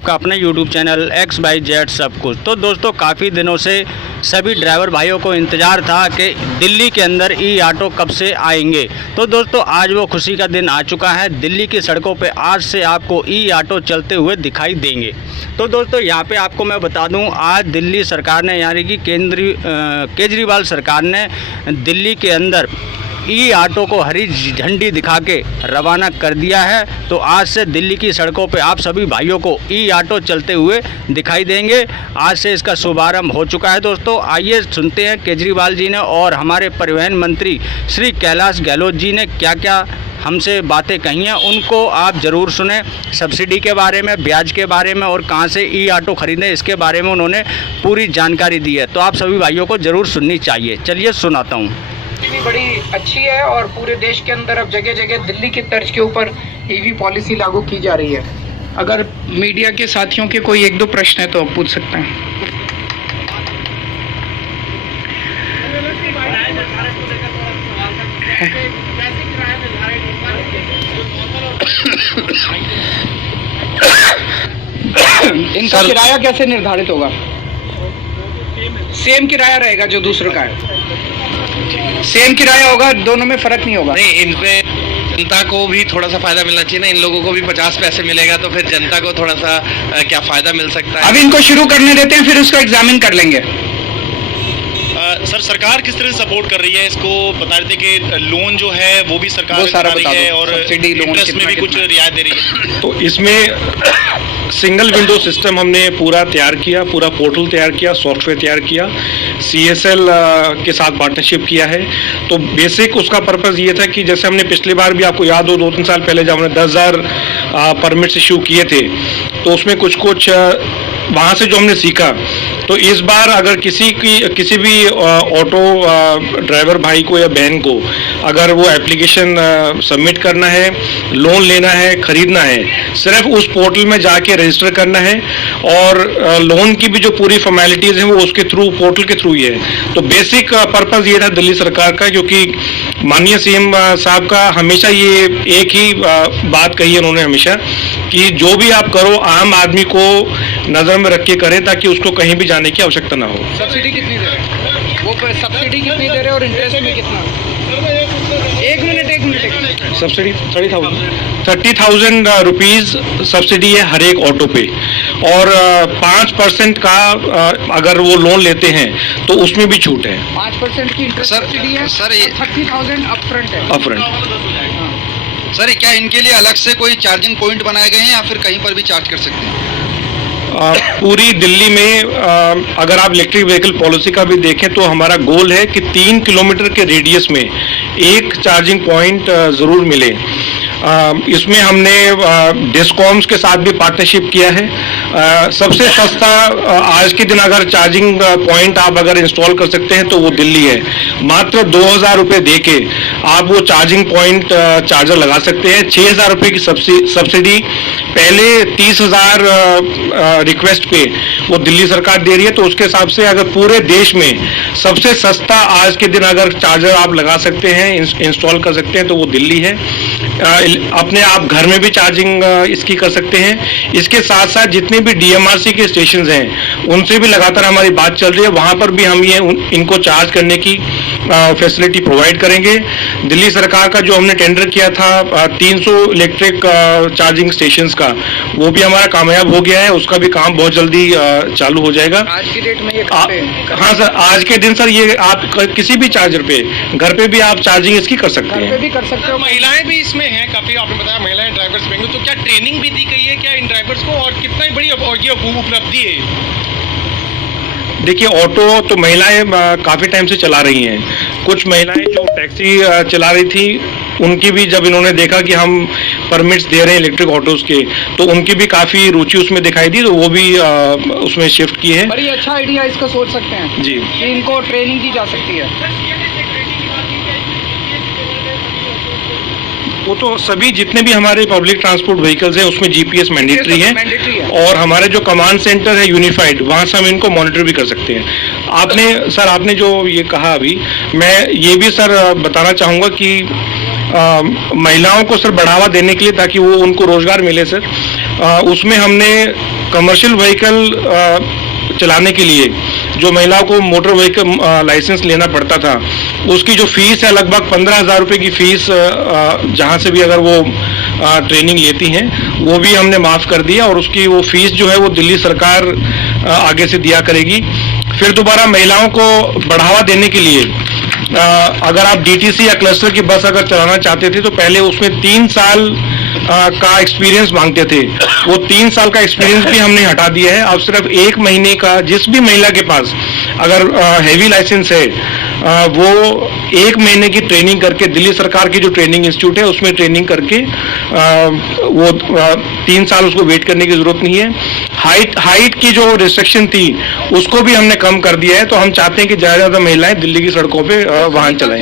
आपका अपना YouTube channel XYZ सब कुछ। तो दोस्तों काफ़ी दिनों से सभी ड्राइवर भाइयों को इंतज़ार था कि दिल्ली के अंदर ई ऑटो कब से आएंगे। तो दोस्तों आज वो खुशी का दिन आ चुका है। दिल्ली की सड़कों पे आज से आपको ई ऑटो चलते हुए दिखाई देंगे। तो दोस्तों यहाँ पे आपको मैं बता दूँ, आज दिल्ली सरकार ने यानी कि केजरीवाल सरकार ने दिल्ली के अंदर ई ऑटो को हरी झंडी दिखा के रवाना कर दिया है। तो आज से दिल्ली की सड़कों पे आप सभी भाइयों को ई ऑटो चलते हुए दिखाई देंगे। आज से इसका शुभारंभ हो चुका है। दोस्तों आइए सुनते हैं केजरीवाल जी ने और हमारे परिवहन मंत्री श्री कैलाश गहलोत जी ने क्या क्या हमसे बातें कही हैं, उनको आप ज़रूर सुने। सब्सिडी के बारे में, ब्याज के बारे में और कहाँ से ई ऑटो ख़रीदें इसके बारे में उन्होंने पूरी जानकारी दी है। तो आप सभी भाइयों को ज़रूर सुननी चाहिए। चलिए सुनाता हूँ। भी बड़ी अच्छी है और पूरे देश के अंदर अब जगह जगह दिल्ली की तर्ज के ऊपर ईवी पॉलिसी लागू की जा रही है। अगर मीडिया के साथियों के कोई एक दो प्रश्न है तो आप पूछ सकते हैं। इनका किराया कैसे निर्धारित होगा? सेम किराया रहेगा जो दूसरों का है, सेम किराया होगा, दोनों में फर्क नहीं होगा। नहीं, इनसे जनता को भी थोड़ा सा फायदा मिलना चाहिए ना। इन लोगों को भी 50 पैसे मिलेगा तो फिर जनता को थोड़ा सा क्या फायदा मिल सकता है। अब इनको शुरू करने देते हैं, फिर उसको एग्जामिन कर लेंगे। सर सरकार किस तरह से सपोर्ट कर रही है इसको? बता रहे थे कि लोन जो है वो भी सरकार सारा रही है और इंटरेस्ट में भी कुछ रियायत दे रही है। तो इसमें सिंगल विंडो सिस्टम हमने पूरा तैयार किया, पूरा पोर्टल तैयार किया, सॉफ्टवेयर तैयार किया, CSL के साथ पार्टनरशिप किया है। तो बेसिक उसका पर्पज़ ये था कि जैसे हमने पिछली बार भी, आपको याद हो 2-3 साल पहले जब हमने 10,000 परमिट्स इशू किए थे, तो उसमें कुछ वहाँ से जो हमने सीखा, तो इस बार अगर किसी भी ऑटो ड्राइवर भाई को या बहन को अगर वो एप्लीकेशन सबमिट करना है, लोन लेना है, ख़रीदना है, सिर्फ उस पोर्टल में जाके रजिस्टर करना है और लोन की भी जो पूरी फॉर्मेलिटीज़ हैं वो उसके थ्रू, पोर्टल के थ्रू ही है। तो बेसिक पर्पज़ ये था दिल्ली सरकार का, क्योंकि माननीय CM साहब का हमेशा ये एक ही बात कही है उन्होंने हमेशा, कि जो भी आप करो आम आदमी को नज़र में रख के करें ताकि उसको कहीं भी जाने की आवश्यकता ना हो। सब्सिडी कितनी दे रहे हैं वो? सब्सिडी कितनी दे रहे हैं और इंटरेस्ट में कितना? एक मिनट सब्सिडी 30,000 रुपीज़ सब्सिडी है हर एक ऑटो पे, और 5% का अगर वो लोन लेते हैं तो उसमें भी छूट है। 5% की इंटरेस्ट सब्सिडी है सर, ये 30,000 अपफ्रंट है। सर, क्या इनके लिए अलग से कोई चार्जिंग पॉइंट बनाए गए हैं या फिर कहीं पर भी चार्ज कर सकते हैं? पूरी दिल्ली में अगर आप इलेक्ट्रिक व्हीकल पॉलिसी का भी देखें तो हमारा गोल है कि 3 किलोमीटर के रेडियस में एक चार्जिंग पॉइंट ज़रूर मिले। इसमें हमने डिस्कॉम्स के साथ भी पार्टनरशिप किया है। सबसे सस्ता आज के दिन अगर चार्जिंग पॉइंट आप अगर इंस्टॉल कर सकते हैं तो वो दिल्ली है। मात्र 2,000 रुपये दे के आप वो चार्जिंग पॉइंट चार्जर लगा सकते हैं। 6,000 रुपये की सब्सिडी पहले 30,000 रिक्वेस्ट पे वो दिल्ली सरकार दे रही है। तो उसके हिसाब से अगर पूरे देश में सबसे सस्ता आज के दिन अगर चार्जर आप लगा सकते हैं, इंस्टॉल कर सकते हैं तो वो दिल्ली है। अपने आप घर में भी चार्जिंग इसकी कर सकते हैं। इसके साथ साथ जितने भी DMRC के स्टेशन हैं उनसे भी लगातार हमारी बात चल रही है, वहाँ पर भी हम इनको चार्ज करने की फैसिलिटी प्रोवाइड करेंगे। दिल्ली सरकार का जो हमने टेंडर किया था 300 इलेक्ट्रिक चार्जिंग स्टेशंस का, वो भी हमारा कामयाब हो गया है। उसका भी काम बहुत जल्दी चालू हो जाएगा। आज की डेट में ये हाँ सर, आज के दिन सर ये आप किसी भी चार्जर पे घर पे भी आप चार्जिंग इसकी कर सकते हैं। घर पे भी कर सकते हो। महिलाएं भी इसमें हैं काफी, आपने बताया महिलाएं ड्राइवर्स में, तो क्या ट्रेनिंग भी दी गई है क्या इन ड्राइवर्स को और कितना बड़ी ये उपलब्धि है? देखिए, ऑटो तो महिलाएं काफ़ी टाइम से चला रही हैं। कुछ महिलाएं जो टैक्सी चला रही थी, उनकी भी जब इन्होंने देखा कि हम परमिट्स दे रहे हैं इलेक्ट्रिक ऑटोज़ के, तो उनकी भी काफ़ी रुचि उसमें दिखाई दी, तो वो भी उसमें शिफ्ट की है। बड़ी अच्छा आइडिया इसका सोच सकते हैं जी, कि इनको ट्रेनिंग दी जा सकती है। वो तो सभी जितने भी हमारे पब्लिक ट्रांसपोर्ट व्हीकल्स हैं उसमें GPS मैंडेटरी है, और हमारे जो कमांड सेंटर है यूनिफाइड, वहाँ से हम इनको मॉनिटर भी कर सकते हैं। आपने जो ये कहा अभी, मैं ये भी सर बताना चाहूँगा कि महिलाओं को सर बढ़ावा देने के लिए, ताकि वो उनको रोजगार मिले सर, उसमें हमने कमर्शियल व्हीकल चलाने के लिए जो महिलाओं को मोटर व्हीकल लाइसेंस लेना पड़ता था, उसकी जो फीस है लगभग 15,000 रुपये की फीस, जहाँ से भी अगर वो ट्रेनिंग लेती हैं वो भी हमने माफ़ कर दिया, और उसकी वो फीस जो है वो दिल्ली सरकार आगे से दिया करेगी। फिर दोबारा महिलाओं को बढ़ावा देने के लिए अगर आप डीटीसी या क्लस्टर की बस अगर चलाना चाहते थे तो पहले उसमें 3 साल का एक्सपीरियंस मांगते थे, वो 3 साल का एक्सपीरियंस भी हमने हटा दिया है। अब सिर्फ 1 महीने का, जिस भी महिला के पास अगर हैवी लाइसेंस है वो 1 महीने की ट्रेनिंग करके, दिल्ली सरकार की जो ट्रेनिंग इंस्टीट्यूट है उसमें ट्रेनिंग करके वो 3 साल उसको वेट करने की जरूरत नहीं है। हाइट की जो रिस्ट्रिक्शन थी उसको भी हमने कम कर दिया है, तो हम चाहते हैं कि ज़्यादा से ज़्यादा महिलाएं दिल्ली की सड़कों पे वाहन चलाएं।